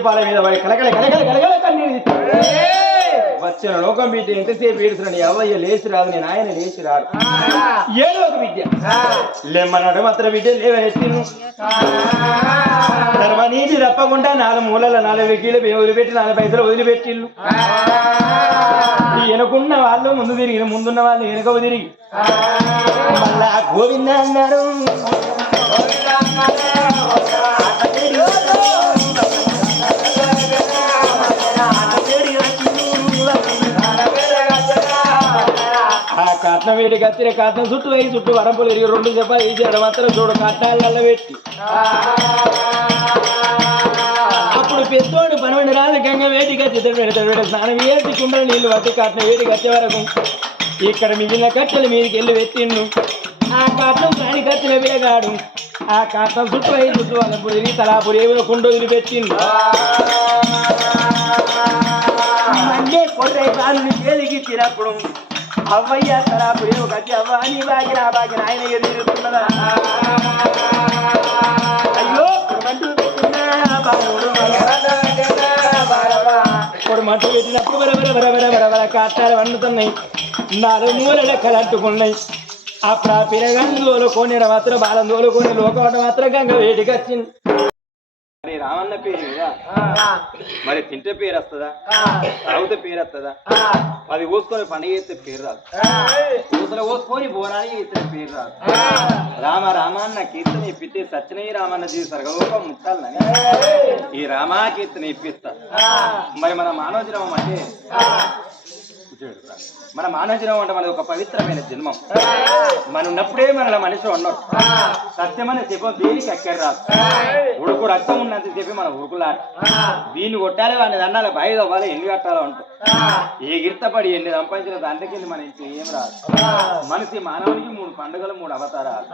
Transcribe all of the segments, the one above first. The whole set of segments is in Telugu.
చేపాల మీద వాడి కలకల కలకల కలకల కన్నీరు. వచ్చిన లోకం బిడ్డ ఎంతసేపు ఏడుస్తున్నాడు? ఎవయ్య లేచి రాదు నేను ఆయన లేచి రాడు ఏదో ఒక విద్య. లెమ్మన్నాడు మాత్రం విద్య లేవనెత్తిను. ధర్మ నీతి తప్పకుండా నాలుగు మూలల నాలుగు కీలు వదిలిపెట్టి నాలుగు పైసలు వదిలిపెట్టిల్లు ఈ వెనుకున్న వాళ్ళు ముందు తిరిగి ముందున్న వాళ్ళు వెనుక తిరిగి. మళ్ళా గోవింద అన్నారు కట్నం వేడి కత్తిర కట్నం చుట్టూ వేయి చుట్టూ వరంపులు ఇరిగి రెండు చెప్పాలి ఈ అక్కడ మాత్రం చూడు కట్నాలు పెట్టి. అప్పుడు పెద్దోడు పన్నెండు రాళ్ళు గంగ వేడి చిత్రం పెడతాడు స్నానం వేసి కుండలు నీళ్ళు పట్టి కట్నం వేడి కత్తి వరకు ఇక్కడ మిగిలిన కట్టెలు మీదకి వెళ్ళి పెట్టిండు ఆ కట్నం కాని కత్తిన వేగాడు ఆ కట్నం చుట్టూ అయి చుట్టూ వరంపులు తిరిగి తలాపురి ఏమైనా కుండ వదిలిపెట్టిండు. మండే కొర్రై చేతికి తేలిగిచ్చినప్పుడు అవ్వయ్య తలాపురి ఒక అవ్వ నీ బాగిన నా బాగి ఎదురుతున్నదా అయ్యో మంటూ పెట్టినా బాబుడు ఇప్పుడు మంట పెట్టినప్పుడు బరబర బరబర బరబర బర కాటాలు వండుతున్నాయి. నాలుగు మూలల కలంటుకున్నాయి అప్పుడు ఆ పిరగందులో కోనేడ మాత్రం బాలం దోలుకొని లోకం మాత్రం గంగ వేడికి వచ్చింది. మరి రామన్న పేరు మీద మరి తింటే పేరు వస్తుందా? తాగితే పేరు వస్తుందా? అది కోసుకొని పండుగ చేస్తే పేరు రాదు. పూతలు కోసుకొని బోనానికి ఇస్తే పేరు రాదు. రామ రామాన్న కీర్తన ఇప్పితే సత్యనయ్య రామన్న జీవి సర్గలోకం ముట్టాలని ఈ రామా కీర్తన ఇప్పిస్తా. మరి మన మానవజనం అంటే మన మానవజనం అంటే మనది ఒక పవిత్రమైన జన్మం. మన ఉన్నప్పుడే మన మనిషి ఉన్నాడు. సత్యమని చెప్పం దేనికి అక్కడ రాదు ఉడుకు రక్తం ఉన్నంత చెప్పి మన ఉడుకులాట. దీన్ని కొట్టాలి వాడిని అన్నాలి బయట అవ్వాలి ఎన్ని కట్టాలో అంటూ. ఏ గిర్తపడి ఎన్ని సంపాదించిన దాంట్లోకి మన ఇంట్లో ఏం రాదు. మనిషి మానవునికి మూడు పండుగలు మూడు అవతారాలు.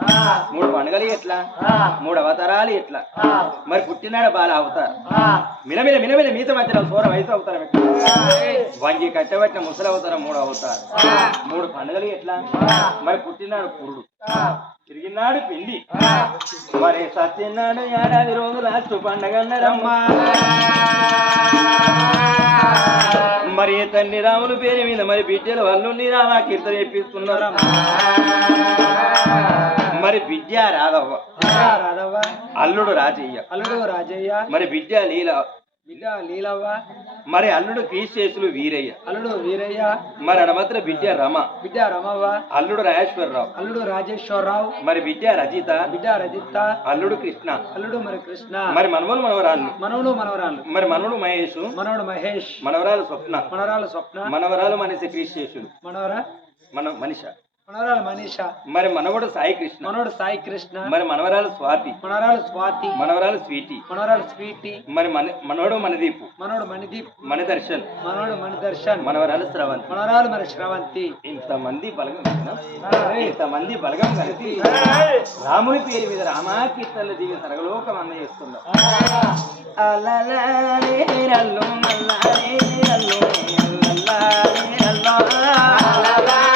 మూడు పండుగలు ఎట్లా? మూడు అవతారాలు ఎట్లా? మరి పుట్టినాడు బాల అవతారం. మినమిల మినమిల మీత మధ్యలో సోర వయసు అవతారం వంగి కట్టబట్టిన ముసలి అవతారం మూడు అవతారం. మూడు పండుగలు ఎట్లా? మరి పుట్టినాడు పురుడు. తిరిగినాడు పిండి. మరి సత్యనాడు ఏడాది రోజులు అచ్చు పండగ అన్నారమ్మా మరి తండ్రి రాములు పేరు మీద మరి బిడ్డలు అల్లుండి రామా కీర్తన చెప్పిస్తున్నారు మరి విద్య రాధవ్వ రాధవ్వ అల్లుడు రాజయ్య. అల్లుడు రాజయ్య. మరి విద్య లీల. బిడ్డ లీలవ్వ. మరి అల్లుడు క్రీశేషులు వీరయ్య. అల్లుడు వీరయ్య. మరి అడమత్ర విద్య రమ. బిడ్డ రమవ్వ. అల్లుడు రాజేశ్వరరావు. అల్లుడు రాజేశ్వరరావు. మరి విద్య రజిత. బిడ్డ రజిత. అల్లుడు కృష్ణ. అల్లుడు మరి కృష్ణ. మరి మనవలు మనవరాళ్ళు. మనవడు మనవరాలు మరి మనవడు మహేష్. మనవడు మహేష్. మనవరాలు స్వప్న. మనవరాలు స్వప్న. మనవరాలు మనిషి క్రీశేషులు మనవరా? మన మనిష. మనవరాలు మనీష. మరి మనవడు సాయి కృష్ణ. మనవడు సాయి కృష్ణ. మరి మనవరాలు స్వాతి. మనవరాలు స్వాతి. మనవరాలు స్వీటి. మనవరాలు స్వీటి. మరి మన మనవడు మనదీపు మనవడు మణిదీప్. మణిదర్శన్. మనవడు మణిదర్శన్. మనవరాలు శ్రవంతి మనవరాలు మరి శ్రవంతి ఇంతమంది బలగం ఇంతమంది బలగం కలిసి రాముని పేరు మీద రామాకీర్తనలు దిగి సరగలోకం అందజేస్తున్నారు మిమ్మల్ని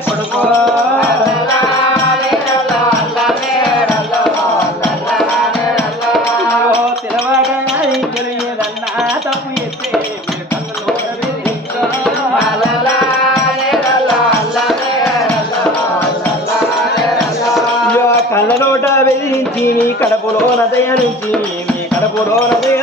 కొడుకో కళ్ళలోట వెదిరించి నీ కడపులో నదయ నుంచి నీ కడపులో నదయ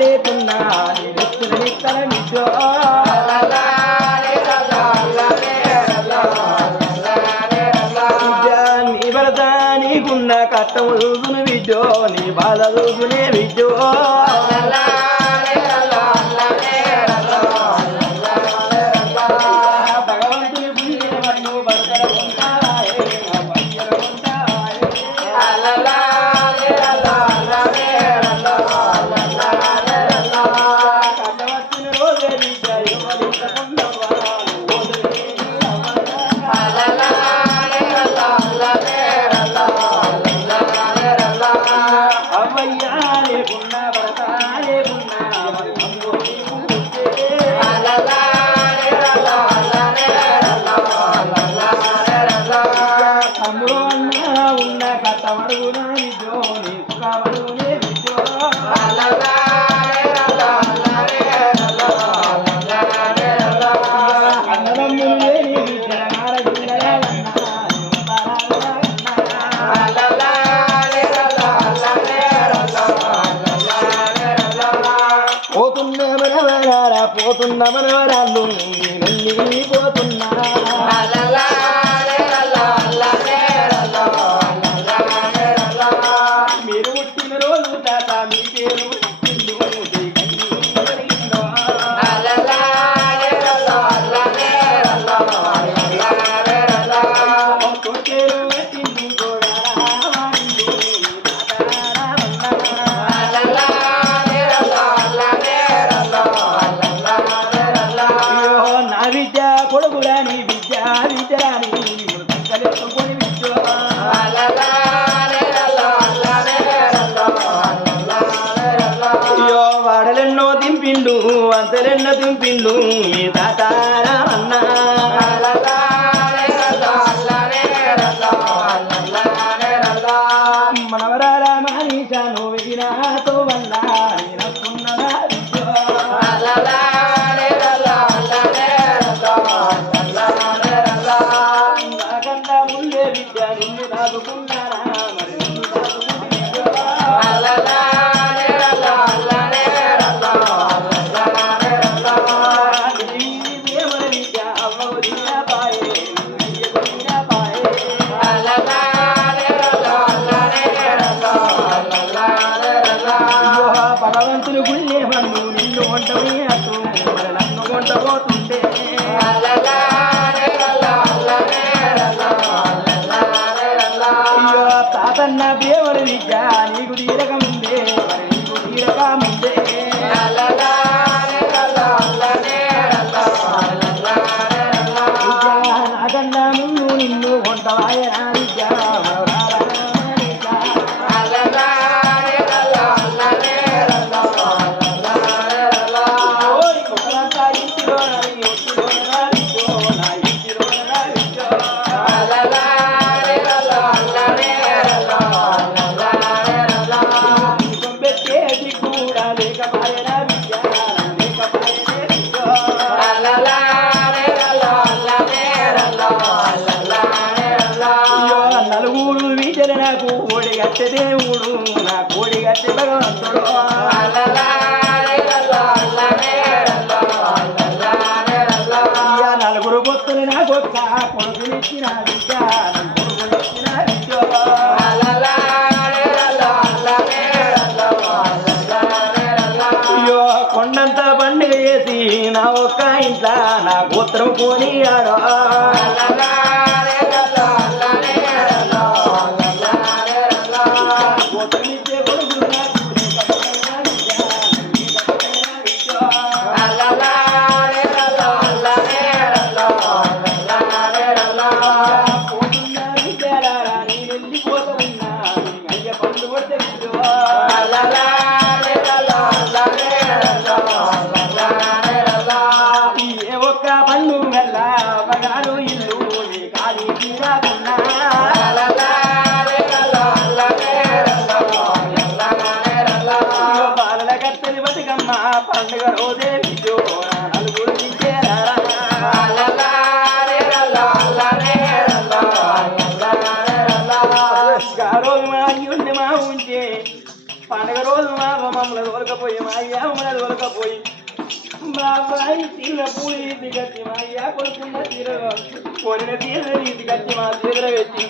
రేపున్నా నిలుస్తున్న నిత్తల నిట్లో నీకున్న కట్టము చూసును విద్యో నీ బాధ చూసునే విద్యో. தா தா மீ தேரும் దింపిండు అంతరెన్న దింపిండు మీ తాతారా అన్నా విద్య నీకు తీరక ముందే నీకు తీరక ముందే కొడుకునిచ్చిన విద్య కొడుకునిచ్చిన విద్య అయ్యో కొండంత బండి వేసి నా ఒక్క ఇంట్లో నా గోత్రం కొని విద్యాలారా, ఉండి మా ఉంటే పండగ రోజు మా మమ్మల్ని తోలకపోయి మా అయ్య మమ్మల్ని తోలకపోయి మా అబ్బాయి తీర పూడి ఇంటి కట్టి మా అయ్య కొడుకున్న తీర కొనిన తీర ఇంటి కట్టి మా తీర పెట్టి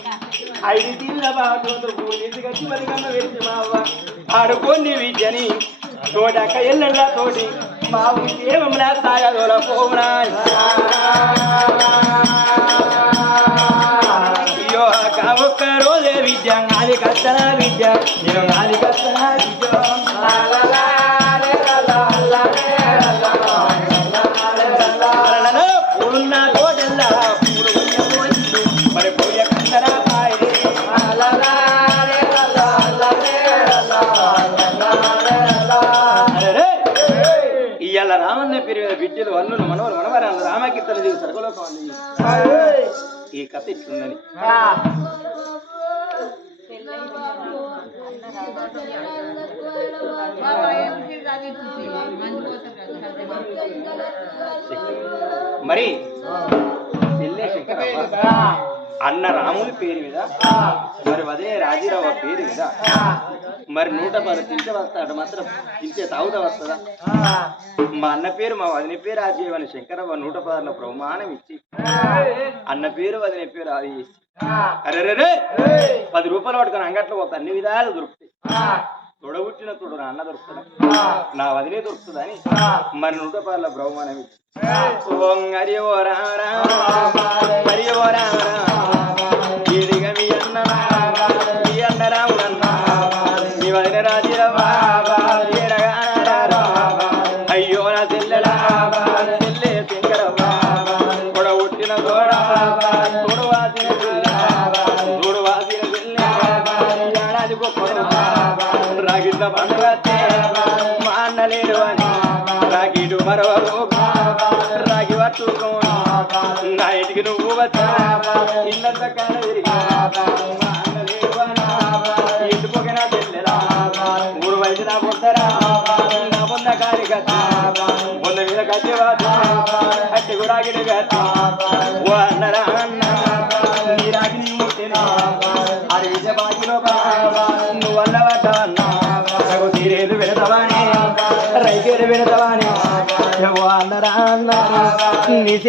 ఐదు తీర బాగా పూడి ఇంటి కట్టి బతుకమ్మ పెట్టి మా అవ్వ ఆడుకోండి విద్యని తోడక ఎల్లెళ్ళ తోటి మా ఉంటే మమ్మల్ని సాగదోల పోవునా అయ్యో ఒక్క రోజే విద్య కష్టన విద్య నేను నాది కష్టన విద్య. పూలున్న తోటల్లా పూలు మరి కష్టన పాయే. ఇవాళ రామన్న పేరు మీద బిడ్డలు మనవలు మనవరాలు రామకీర్తన చేసి ఈ కథ ఇట్లుందని మరి అన్న రాముని పేరు మీద మరి అదే రాజీరావు పేరు మీద మరి నూట పది తింటే వస్తాడు మాత్రం తింటే తాగుతా వస్తుందా? మా అన్న పేరు మా వదిన పేరు అని శంకరవ్వ నూట పదార్ల ప్రమాణం ఇచ్చి అన్న పేరు వదిన పేరు అది అరే రే రే పది రూపాయలు పట్టుకొని అంగట్లో పోతా అన్ని విధాలు దొరుకుతాయి. తొడబుట్టిన తోడు నా అన్న దొరుకుతుందా నా వదిలే దొరుకుతుందని మరి నూట పదార్ల బ్రహ్మాణం ఇచ్చి? ఓం హరి ఓ రామ రామ. హరి ఓ రామ రామ. ఇల్లంత కాడ తిరిగి మా అన్న లేడు ఇంటి పొగనా చెల్లెరా ఊరు వయసు నా పొందరా నా పొంద పొంద మీద కట్టి వాత కూడా ఓ అన్నరా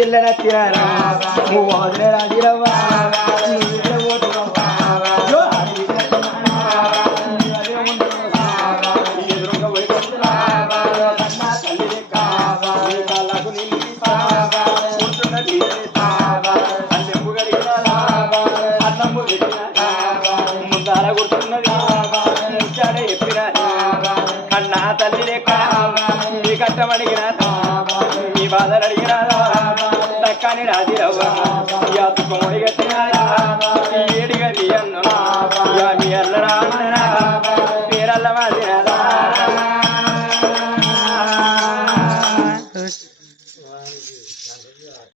నీ చెల్లె నచ్చినారా నువ్వు దక్కని రాజీరవ్వ